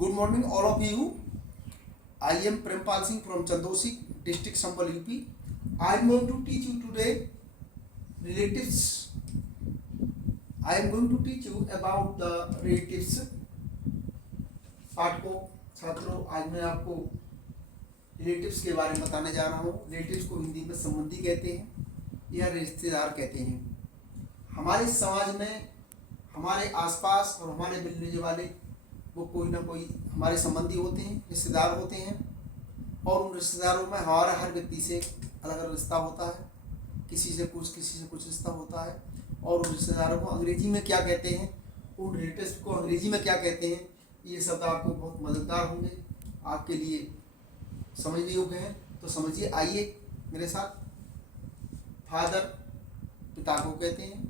Good morning, all of you. I am Prempal Singh from Chandosi, district Sambal, UP. I am going to teach you today relatives. I am going to teach you about the relatives. पाठ को छात्रों, आज मैं आपको relatives के बारे में बताने जा रहा हूँ। रिलेटिव्स को हिंदी में संबंधी कहते हैं या रिश्तेदार कहते हैं। हमारे समाज में हमारे आसपास और हमारे मिलने वाले वो कोई ना कोई हमारे संबंधी होते हैं, रिश्तेदार होते हैं, और उन रिश्तेदारों में हमारा हर व्यक्ति से अलग अलग रिश्ता होता है। किसी से कुछ रिश्ता होता है। और उन रिश्तेदारों को अंग्रेजी में क्या कहते हैं, उन रिलेटिव्स को अंग्रेजी में क्या कहते हैं, ये शब्द आपको बहुत मददगार होंगे, आपके लिए समझने योग्य हैं। तो समझिए, आइए मेरे साथ। फादर पिता को कहते हैं,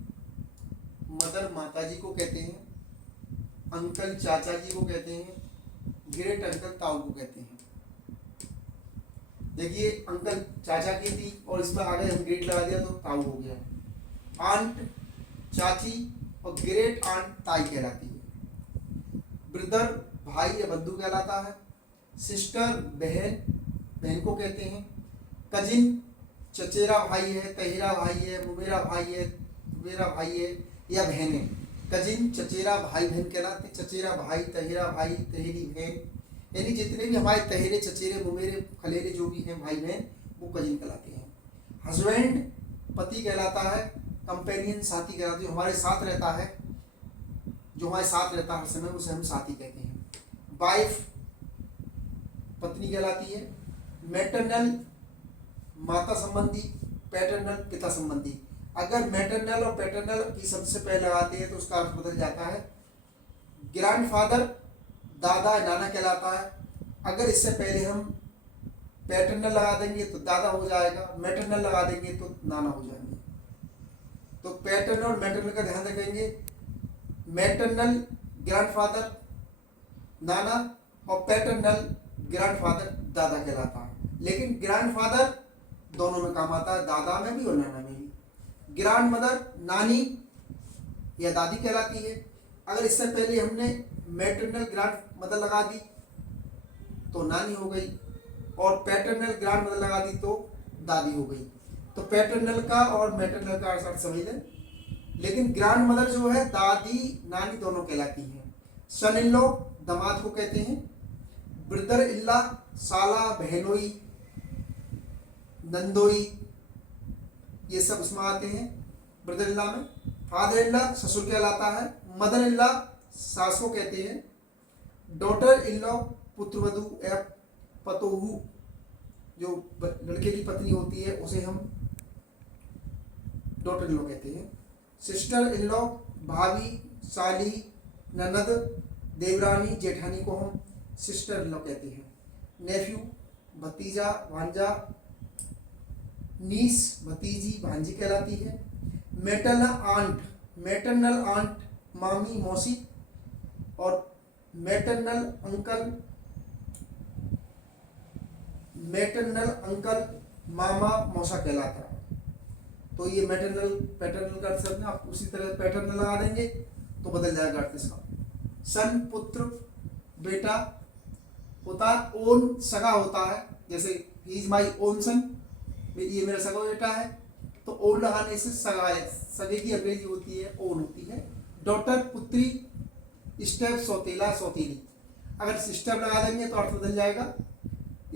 मदर माता जी को कहते हैं, अंकल चाचा जी को कहते हैं, ग्रेट अंकल ताऊ को कहते हैं। देखिए, अंकल चाचा की थी और इसमें आगे हम ग्रेट लगा दिया तो ताऊ हो गया। आंट चाची और ग्रेट आंट ताई कहलाती है। ब्रदर भाई या बंधु कहलाता है। सिस्टर बहन को कहते हैं। कजिन चचेरा भाई है, तहेरा भाई है, मुमेरा भाई है, मेरा भाई है या बहन है। कजिन चचेरा भाई बहन कहलाते। चचेरा भाई, तहेरा भाई, तहेरी बहन, यानी जितने भी हमारे तहेरे चचेरे मुमेरे खलेरे जो भी हैं भाई बहन, वो कजिन कहलाते हैं। हस्बैंड पति कहलाता है। कंपेनियन साथी कहलाते, जो हमारे साथ रहता है, जो हमारे साथ रहता है हर समय, उसे हम साथी कहते हैं। वाइफ पत्नी कहलाती है। मैटरनल माता संबंधी, पैटर्नल पिता संबंधी। अगर मैटरनल और पैटर्नल की सबसे पहले लगाते हैं तो उसका अर्थ बदल जाता है। ग्रैंडफादर दादा नाना कहलाता है। अगर इससे पहले हम पैटर्नल लगा देंगे तो दादा हो जाएगा, मैटरनल लगा देंगे तो नाना हो जाएंगे। तो पैटर्नल और मैटरनल का ध्यान रखेंगे। मैटरनल ग्रैंडफादर नाना और पैटर्नल ग्रैंडफादर दादा कहलाता है। लेकिन ग्रैंडफादर दोनों में काम आता है, दादा में भी और नाना में भी। ग्रैंड मदर नानी या दादी कहलाती है। अगर इससे पहले हमने मैटरनल ग्रैंड मदर लगा दी तो नानी हो गई, और पैटर्नल ग्रैंड मदर लगा दी तो दादी हो गई। तो पैटर्नल का और मैटरनल का अर्थ समझ लें। लेकिन ग्रैंड मदर जो है, दादी नानी दोनों कहलाती हैं। सन इन लॉ दामाद को कहते हैं। ब्रदर इल्ला साला बहनोई नंदोई, ये सब उसमें आते हैं ब्रदर इल्ला में। फादर इल्ला ससुर कहलाता है। मदर इल्ला सास को कहते हैं। डॉटर इल्ला पुत्रवधू या पतोहू, जो लड़के की पत्नी होती है उसे हम डॉटर इल्ला कहते हैं। सिस्टर इल्ला भाभी, साली, ननद, देवरानी, जेठानी को हम सिस्टर इल्ला कहते हैं। नेफ्यू भतीजा, भांजा, नीस भतीजी, भांजी कहलाती है। मैटरनल आंट मामी मौसी, और मैटरनल अंकल मामा मौसा कहलाता है। तो ये मैटरनल पैटर्नल का अर्थ, आप उसी तरह पैटर्नल लगा देंगे तो बदल जाएगा अर्थ इसका। सन पुत्र, बेटा होता है। ओन सगा होता है, जैसे he is my own son, ये मेरा सगा बेटा है, तो ओन लगाने से सगा है। सगे की अंग्रेजी होती है ओन होती है। डॉटर पुत्री, स्टेप सौतेला सौतेली। अगर सिस्टर लगा देंगे तो अर्थ बदल जाएगा।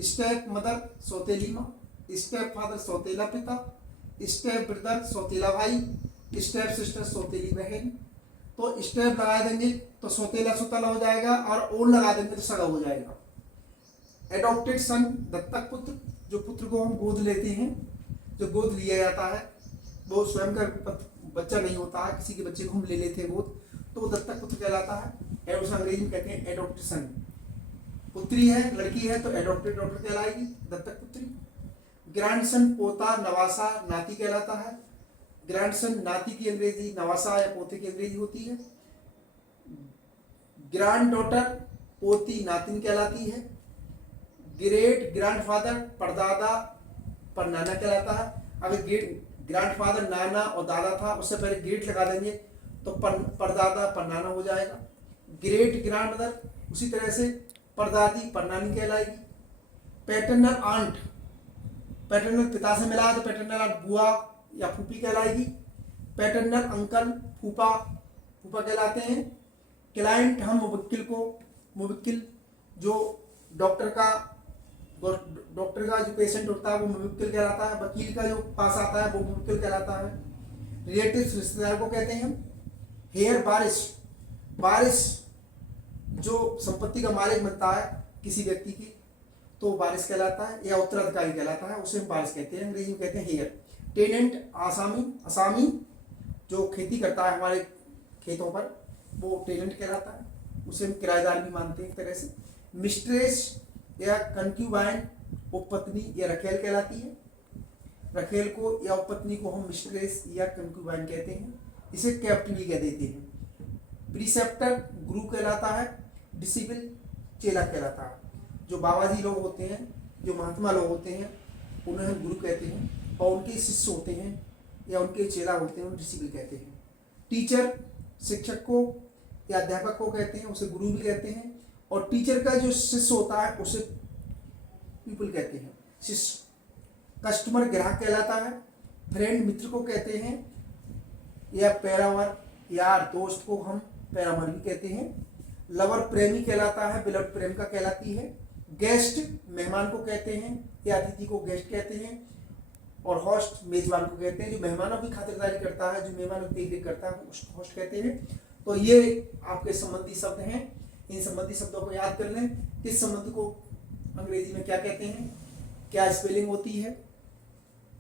स्टेप मदर सौतेली माँ, स्टेप फादर सौतेला पिता, स्टेप ब्रदर सौतेला भाई, स्टेप सिस्टर सौतेली बहन। तो स्टेप लगा देंगे तो सौतेला सुतला हो जाएगा, और ओन लगा देंगे तो सगा हो जाएगा। एडॉप्टेड सन दत्तक पुत्र, जो पुत्र को हम गोद लेते हैं, जो गोद लिया जाता है, वो स्वयं का बच्चा नहीं होता है, किसी के बच्चे को हम ले लेते हैं गोद, तो वो दत्तक पुत्र कहलाता है। उसे अंग्रेजी में कहते हैं एडॉप्टेड सन। पुत्री है, लड़की है, तो एडॉप्टेड डॉटर कहलाएगी, दत्तक पुत्री। ग्रैंडसन पोता, नवासा, नाती कहलाता है। ग्रैंडसन नाती की अंग्रेजी, नवासा या पोते की अंग्रेजी होती है। ग्रैंड डॉटर पोती नातिन कहलाती है। ग्रेट ग्रैंडफादर परदादा परनाना कहलाता है। अगर ग्रैंडफादर नाना और दादा था, उससे पहले ग्रेट लगा देंगे तो परदादा परनाना हो जाएगा। ग्रेट ग्रैंड मदर, उसी तरह से परदादी परनानी कहलाएगी। पैटर्नल आंट, पैटर्नल पिता से मिला है तो पैटर्नल आंट बुआ या फूफी कहलाएगी। पैटर्नल अंकल फूफा, फूफा कहलाते हैं। क्लाइंट, हम मुवक्किल जो डॉक्टर का जो पेशेंट होता है वो मुवक्किल कहलाता है। वकील का जो पास आता है वो मुवक्किल कहलाता है। रिलेटिव्स, रिश्तेदार को कहते हैं हम। हेयर, वारिस जो संपत्ति का मालिक बनता है किसी व्यक्ति की तो वारिस कहलाता है या उत्तराधिकारी कहलाता है, उसे हम वारिस कहते हैं, अंग्रेजी में कहते हैं हेयर। टेनेंट, आसामी जो खेती करता है हमारे खेतों पर वो टेनेंट कहलाता है, उसे हम किराएदार भी मानते हैं एक तरह से। मिस्ट्रेस या कंक्यूबाइन, उपपत्नी या रखेल कहलाती है। रखेल को या उपपत्नी को हम मिस्ट्रेस या कंक्यूबाइन कहते हैं, इसे कैप्टन भी कह देते हैं। प्रीसेप्टर गुरु कहलाता है। डिसिबल चेला कहलाता है। जो बाबाजी लोग होते हैं, जो महात्मा लोग होते हैं उन्हें हम गुरु कहते हैं, और उनके शिष्य होते हैं या उनके चेला होते हैं उन्हें डिसिबल कहते हैं। टीचर शिक्षक को या अध्यापक को कहते हैं, उसे गुरु भी कहते हैं। और टीचर का जो शिष्य होता है उसे पीपल कहते हैं, शिष्य। कस्टमर ग्राहक कहलाता है। फ्रेंड मित्र को कहते हैं, या पैरामर यार दोस्त को हम पैरामर भी कहते हैं। लवर प्रेमी कहलाता है, बिलव प्रेमिका कहलाती है। गेस्ट मेहमान को कहते हैं या अतिथि को गेस्ट कहते हैं। और होस्ट मेजबान को कहते हैं, जो मेहमानों की खातिरदारी करता है, जो मेहमानों की देखरेख करता है उसको होस्ट कहते हैं। तो ये आपके संबंधी शब्द हैं, इन संबंधी शब्दों को याद कर लें। किस संबंध को अंग्रेजी में क्या कहते हैं, क्या स्पेलिंग होती है,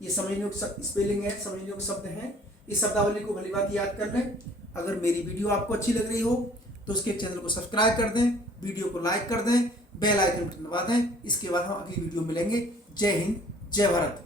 ये समझने योग्य स्पेलिंग है, समझने योग्य शब्द हैं। इस शब्दावली को भली बात याद कर लें। अगर मेरी वीडियो आपको अच्छी लग रही हो तो उसके चैनल को सब्सक्राइब कर दें, वीडियो को लाइक कर दें, बेल आइकन दबा दें। इसके बाद हम अगली वीडियो मिलेंगे। जय हिंद, जय भारत।